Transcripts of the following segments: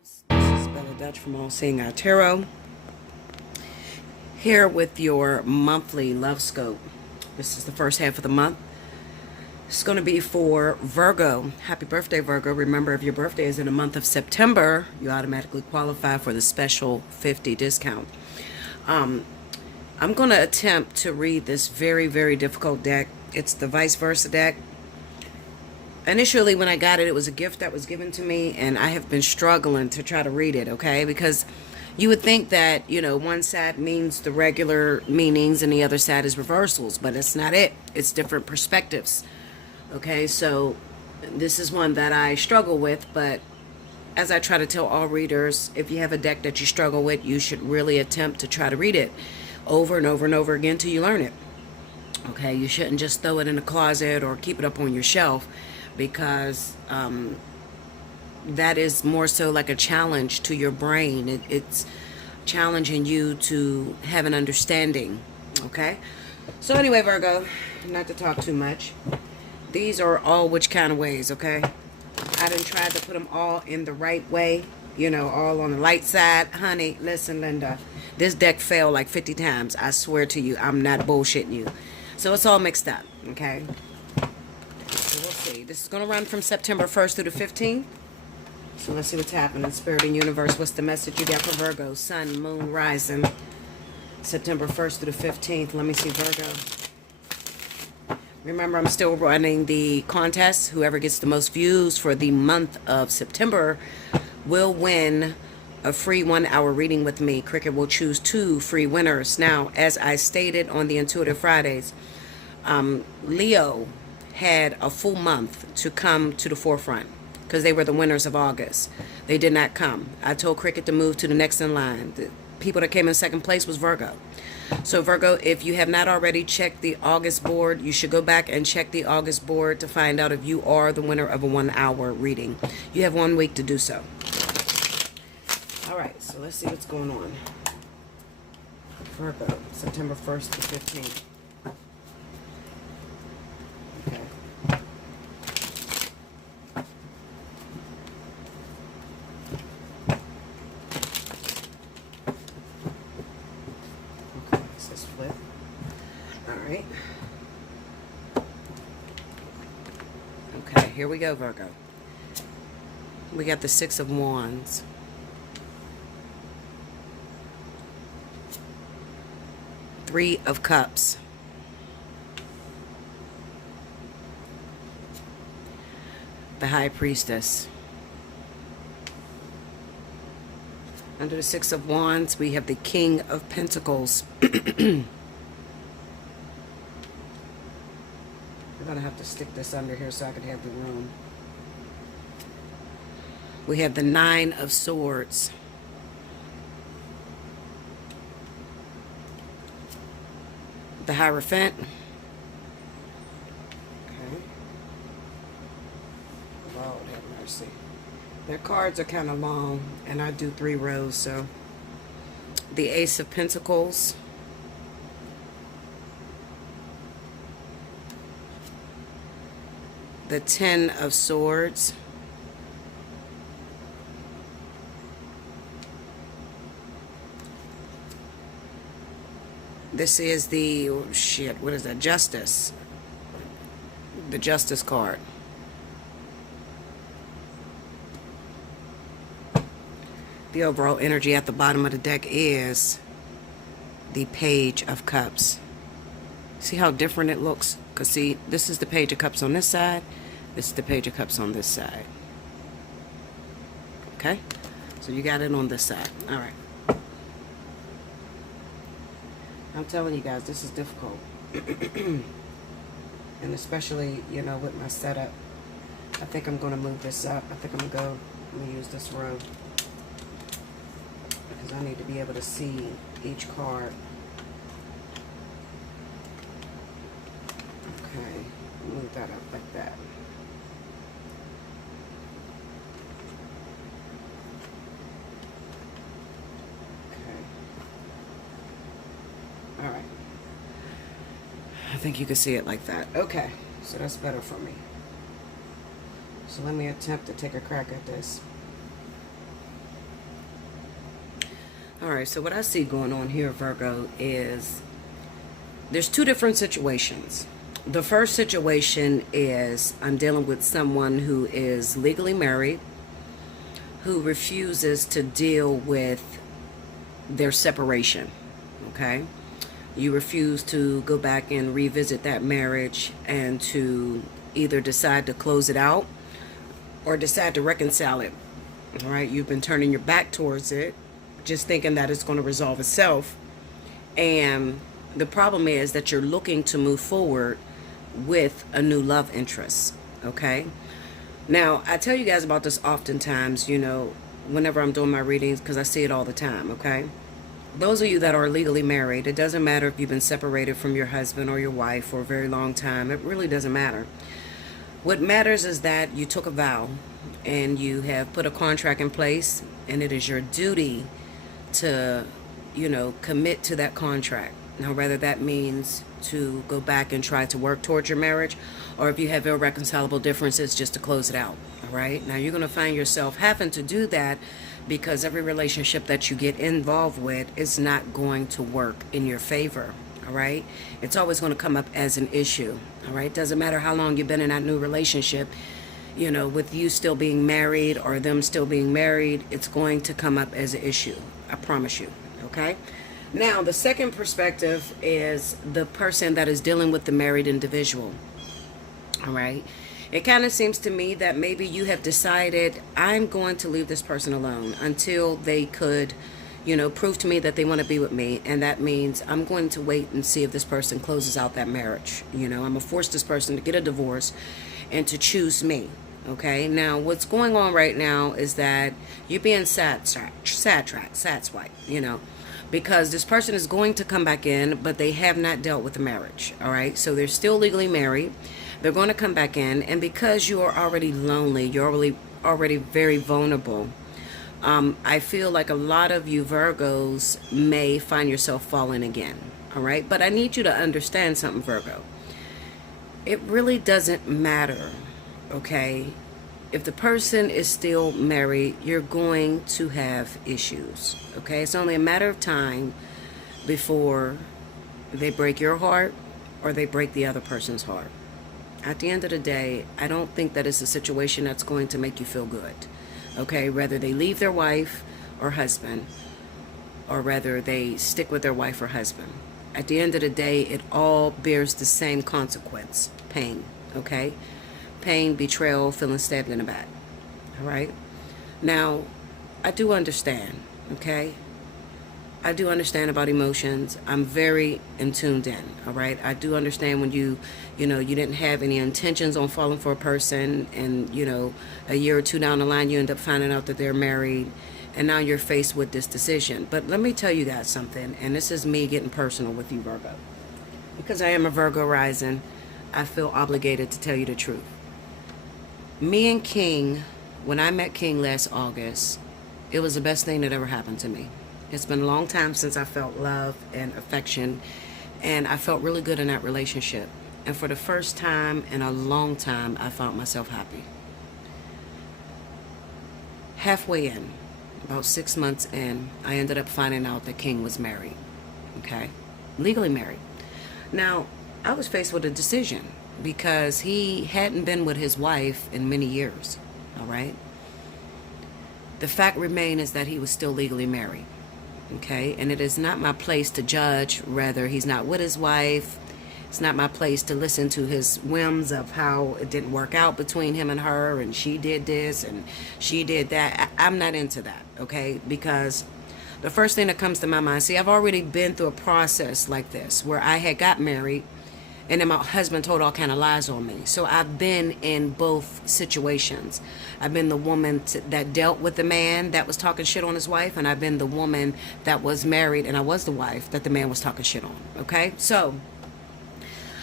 This is Bella Dutch from Allseeingeyetarot, here with your monthly love scope. This is the first half of the month. It's going to be for Virgo. Happy birthday, Virgo. Remember, if your birthday is in the month of September, you automatically qualify for the special 50 discount. I'm going to attempt to read this very, very difficult deck. It's the Vice Versa deck. Initially, when I got it, it was a gift that was given to me, and I have been struggling to try to read it, okay? Because you would think that, one side means the regular meanings and the other side is reversals, but it's not it. It's different perspectives, okay? So this is one that I struggle with, but as I try to tell all readers, if you have a deck that you struggle with, you should really attempt to try to read it over and over and over again till you learn it, okay? You shouldn't just throw it in a closet or keep it up on your shelf, because that is more so like a challenge to your brain. It's challenging you to have an understanding, okay? So anyway, Virgo, not to talk too much, these are all which kind of ways, okay? I done tried to put them all in the right way, all on the light side. Honey, listen, Linda, this deck failed like 50 times. I swear to you, I'm not bullshitting you. So it's all mixed up, okay? So we'll see. This is going to run from September 1st through the 15th. So let's see what's happening. Spirit and universe, what's the message you got for Virgo? Sun, moon, rising. September 1st through the 15th. Let me see, Virgo. Remember, I'm still running the contest. Whoever gets the most views for the month of September will win a free 1-hour reading with me. Cricket will choose 2 free winners. Now, as I stated on the Intuitive Fridays, Leo had a full month to come to the forefront because they were the winners of August. They did not come. I told Cricket to move to the next in line. The people that came in second place was Virgo. So Virgo, if you have not already checked the August board, you should go back and check the August board to find out if you are the winner of a 1-hour reading. You have 1 week to do so. All right, so let's see what's going on. Virgo, September 1st to 15th. Okay. Okay, so let's flip. All right. Okay, here we go, Virgo. We got the 6 of Wands. Three of Cups. The High Priestess. Under the 6 of Wands, we have the King of Pentacles. We're going to have to stick this under here so I can have the room. We have the 9 of Swords. The Hierophant. Okay. Lord have mercy. Their cards are kind of long, and I do 3 rows, so. The Ace of Pentacles. The 10 of Swords. This is the, oh shit, what is that? Justice. The Justice card. The overall energy at the bottom of the deck is the Page of Cups. See how different it looks? Because see, this is the Page of Cups on this side. This is the Page of Cups on this side. Okay? So you got it on this side. All right. I'm telling you guys, this is difficult. And especially, with my setup. I think I'm going to move this up. I think I'm going to use this row. Because I need to be able to see each card. Okay, move that up like that. All right. I think you can see it like that. Okay, so that's better for me. So let me attempt to take a crack at this. All right, so what I see going on here, Virgo, is there's two different situations. The first situation is I'm dealing with someone who is legally married, who refuses to deal with their separation, okay? You refuse to go back and revisit that marriage and to either decide to close it out or decide to reconcile it, all right? You've been turning your back towards it, just thinking that it's going to resolve itself. And the problem is that you're looking to move forward with a new love interest, okay? Now, I tell you guys about this oftentimes, whenever I'm doing my readings, because I see it all the time, okay? Those of you that are legally married, it doesn't matter if you've been separated from your husband or your wife for a very long time. It really doesn't matter. What matters is that you took a vow and you have put a contract in place, and it is your duty to, commit to that contract. Now, whether that means to go back and try to work towards your marriage, or if you have irreconcilable differences, just to close it out. All right. Now, you're going to find yourself having to do that because every relationship that you get involved with is not going to work in your favor. All right. It's always going to come up as an issue. All right. Doesn't matter how long you've been in that new relationship, with you still being married or them still being married, it's going to come up as an issue. I promise you. Okay. Now, the second perspective is the person that is dealing with the married individual. All right. It kind of seems to me that maybe you have decided, I'm going to leave this person alone until they could, prove to me that they want to be with me. And that means I'm going to wait and see if this person closes out that marriage. I'm going to force this person to get a divorce and to choose me. Okay. Now, what's going on right now is that you're being sideswiped, because this person is going to come back in, but they have not dealt with the marriage. All right. So they're still legally married. They're going to come back in. And because you are already lonely, you're already very vulnerable. I feel like a lot of you Virgos may find yourself falling again. All right. But I need you to understand something, Virgo. It really doesn't matter. Okay. If the person is still married, you're going to have issues. Okay. It's only a matter of time before they break your heart or they break the other person's heart. At the end of the day, I don't think that it's a situation that's going to make you feel good. Okay. Whether they leave their wife or husband, or whether they stick with their wife or husband. At the end of the day, it all bears the same consequence. Pain. Okay. Pain, betrayal, feeling stabbed in the back. All right. Now, I do understand. Okay. I do understand about emotions. I'm very in tuned in. All right. I do understand when you didn't have any intentions on falling for a person, and a year or two down the line you end up finding out that they're married, and now you're faced with this decision. But let me tell you guys something, and this is me getting personal with you, Virgo, because I am a Virgo rising. I feel obligated to tell you the truth. Me and King, when I met King last August, it was the best thing that ever happened to me. It's been a long time since I felt love and affection, and I felt really good in that relationship. And for the first time in a long time, I found myself happy. Halfway in, about 6 months in, I ended up finding out that King was married. Okay? Legally married. Now, I was faced with a decision because he hadn't been with his wife in many years. All right? The fact remains is that he was still legally married. Okay? And it is not my place to judge whether he's not with his wife. It's not my place to listen to his whims of how it didn't work out between him and her, and she did this and she did that. I'm not into that. Okay? Because the first thing that comes to my mind, see, I've already been through a process like this where I had got married, and then my husband told all kind of lies on me. So I've been in both situations. I've been the woman that dealt with the man that was talking shit on his wife, and I've been the woman that was married, and I was the wife that the man was talking shit on. Okay? So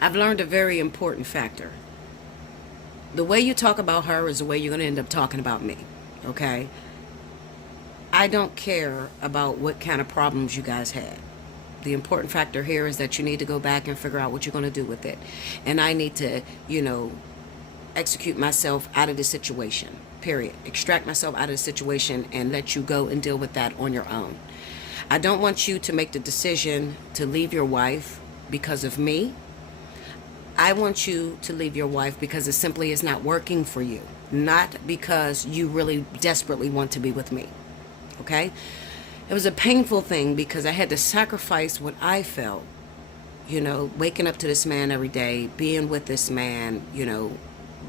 I've learned a very important factor. The way you talk about her is the way you're going to end up talking about me. Okay? I don't care about what kind of problems you guys had. The important factor here is that you need to go back and figure out what you're going to do with it. And I need to, execute myself out of the situation, period. Extract myself out of the situation and let you go and deal with that on your own. I don't want you to make the decision to leave your wife because of me. I want you to leave your wife because it simply is not working for you, not because you really desperately want to be with me. Okay? It was a painful thing because I had to sacrifice what I felt, waking up to this man every day, being with this man,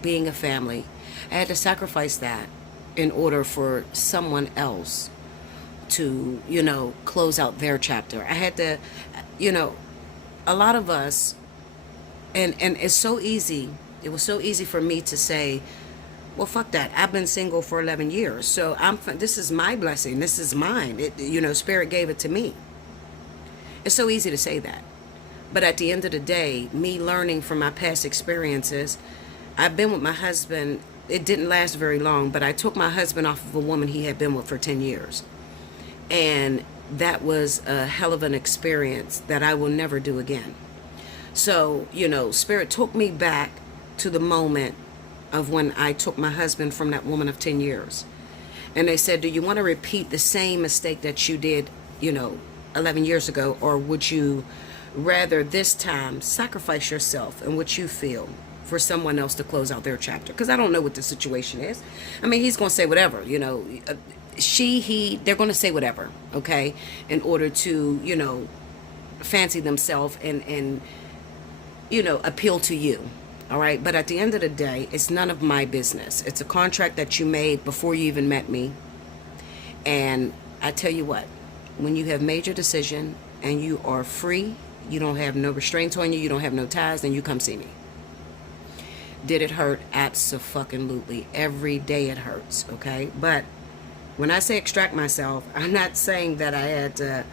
being a family. I had to sacrifice that in order for someone else to, close out their chapter. I had to, a lot of us, and it's so easy. It was so easy for me to say, well, fuck that. I've been single for 11 years. So this is my blessing. This is mine. Spirit gave it to me. It's so easy to say that. But at the end of the day, me learning from my past experiences, I've been with my husband. It didn't last very long, but I took my husband off of a woman he had been with for 10 years. And that was a hell of an experience that I will never do again. So, Spirit took me back to the moment of when I took my husband from that woman of 10 years. And they said, do you want to repeat the same mistake that you did, 11 years ago? Or would you rather this time sacrifice yourself and what you feel for someone else to close out their chapter? Because I don't know what the situation is. I mean, he's going to say whatever, they're going to say whatever, okay, in order to, fancy themselves and appeal to you. All right. But at the end of the day, it's none of my business. It's a contract that you made before you even met me. And I tell you what, when you have made your decision and you are free, you don't have no restraints on you, you don't have no ties, then you come see me. Did it hurt? Abso-fucking-lutely. Every day it hurts. Okay. But when I say extract myself, I'm not saying that I had to,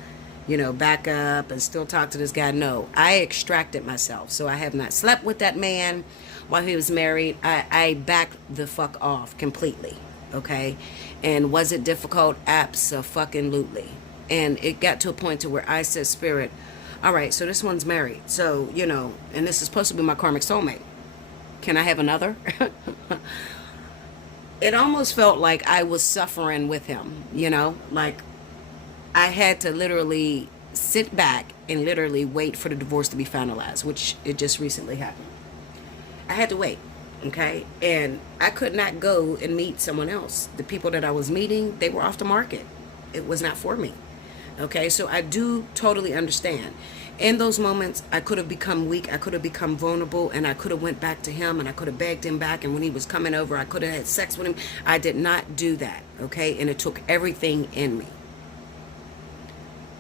back up and still talk to this guy. No, I extracted myself. So I have not slept with that man while he was married. I backed the fuck off completely. Okay. And was it difficult? Abso-fucking-lutely. And it got to a point to where I said, Spirit, all right, so this one's married. So, and this is supposed to be my karmic soulmate. Can I have another? It almost felt like I was suffering with him, like I had to literally sit back and literally wait for the divorce to be finalized, which it just recently happened. I had to wait, okay? And I could not go and meet someone else. The people that I was meeting, they were off the market. It was not for me, okay? So I do totally understand. In those moments, I could have become weak, I could have become vulnerable, and I could have went back to him, and I could have begged him back, and when he was coming over, I could have had sex with him. I did not do that, okay? And it took everything in me.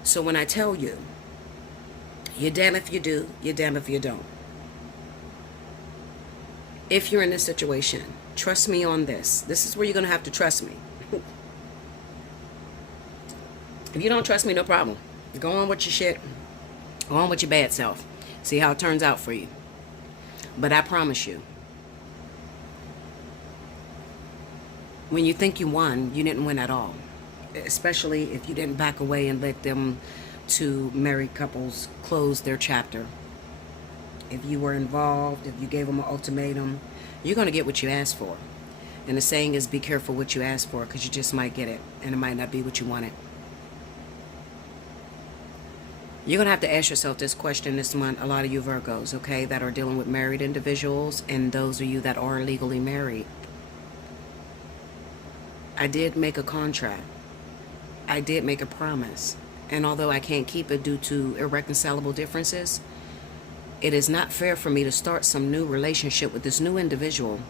So when I tell you, you're damn if you do, you're damn if you don't. If you're in this situation, trust me on this. This is where you're going to have to trust me. If you don't trust me, no problem. Go on with your shit. Go on with your bad self. See how it turns out for you. But I promise you, when you think you won, you didn't win at all. Especially if you didn't back away and let them two married couples close their chapter. If you were involved, if you gave them an ultimatum, you're going to get what you asked for. And the saying is, be careful what you ask for, because you just might get it, and it might not be what you wanted. You're going to have to ask yourself this question this month, a lot of you Virgos, okay, that are dealing with married individuals, and those of you that are legally married. I did make a contract. I did make a promise. And although I can't keep it due to irreconcilable differences, it is not fair for me to start some new relationship with this new individual.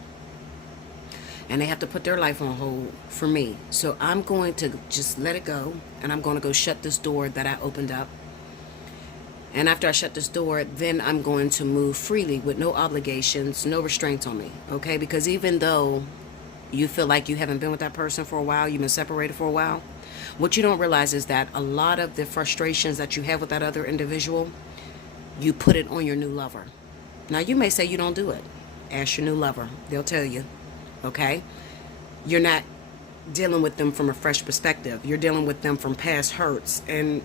And they have to put their life on hold for me. So I'm going to just let it go. And I'm going to go shut this door that I opened up. And after I shut this door, then I'm going to move freely with no obligations, no restraints on me. Okay? Because even though you feel like you haven't been with that person for a while, you've been separated for a while, what you don't realize is that a lot of the frustrations that you have with that other individual, you put it on your new lover. Now, you may say you don't do it. Ask your new lover. They'll tell you. Okay? You're not dealing with them from a fresh perspective. You're dealing with them from past hurts and,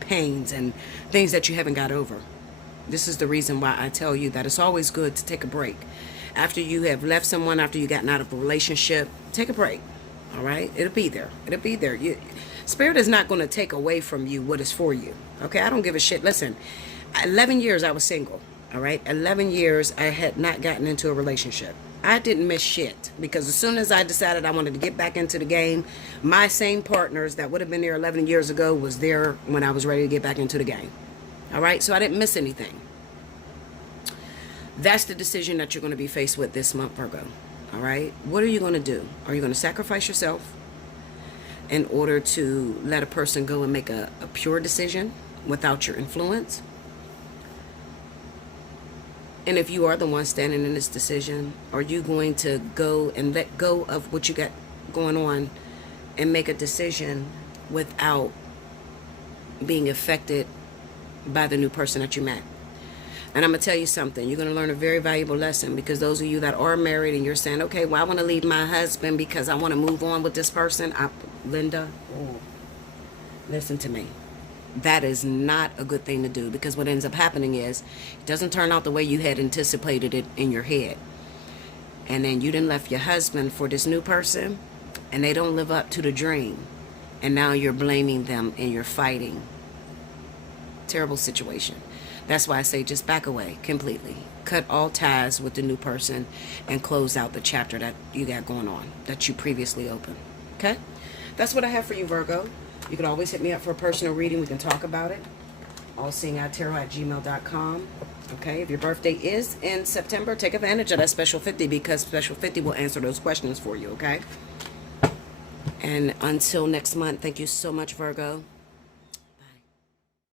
pains and things that you haven't got over. This is the reason why I tell you that it's always good to take a break. After you have left someone, after you gotten out of a relationship, take a break. All right? It'll be there. It'll be there. Spirit is not going to take away from you what is for you. Okay, I don't give a shit. Listen, 11 years I was single. All right, 11 years I had not gotten into a relationship. I didn't miss shit, because as soon as I decided I wanted to get back into the game, my same partners that would have been there 11 years ago was there when I was ready to get back into the game. All right, so I didn't miss anything. That's the decision that you're going to be faced with this month, Virgo. All right, what are you going to do? Are you going to sacrifice yourself in order to let a person go and make a pure decision without your influence? And if you are the one standing in this decision, are you going to go and let go of what you got going on and make a decision without being affected by the new person that you met? And I'm going to tell you something. You're going to learn a very valuable lesson, because those of you that are married and you're saying, okay, well, I want to leave my husband because I want to move on with this person. Linda, listen to me. That is not a good thing to do, because what ends up happening is it doesn't turn out the way you had anticipated it in your head. And then you done left your husband for this new person, and they don't live up to the dream. And now you're blaming them and you're fighting. Terrible situation. That's why I say just back away completely. Cut all ties with the new person and close out the chapter that you got going on, that you previously opened. Okay? That's what I have for you, Virgo. You can always hit me up for a personal reading. We can talk about it. Allseeingeyetarot@gmail.com. Okay? If your birthday is in September, take advantage of that special 50, because special 50 will answer those questions for you. Okay? And until next month, thank you so much, Virgo.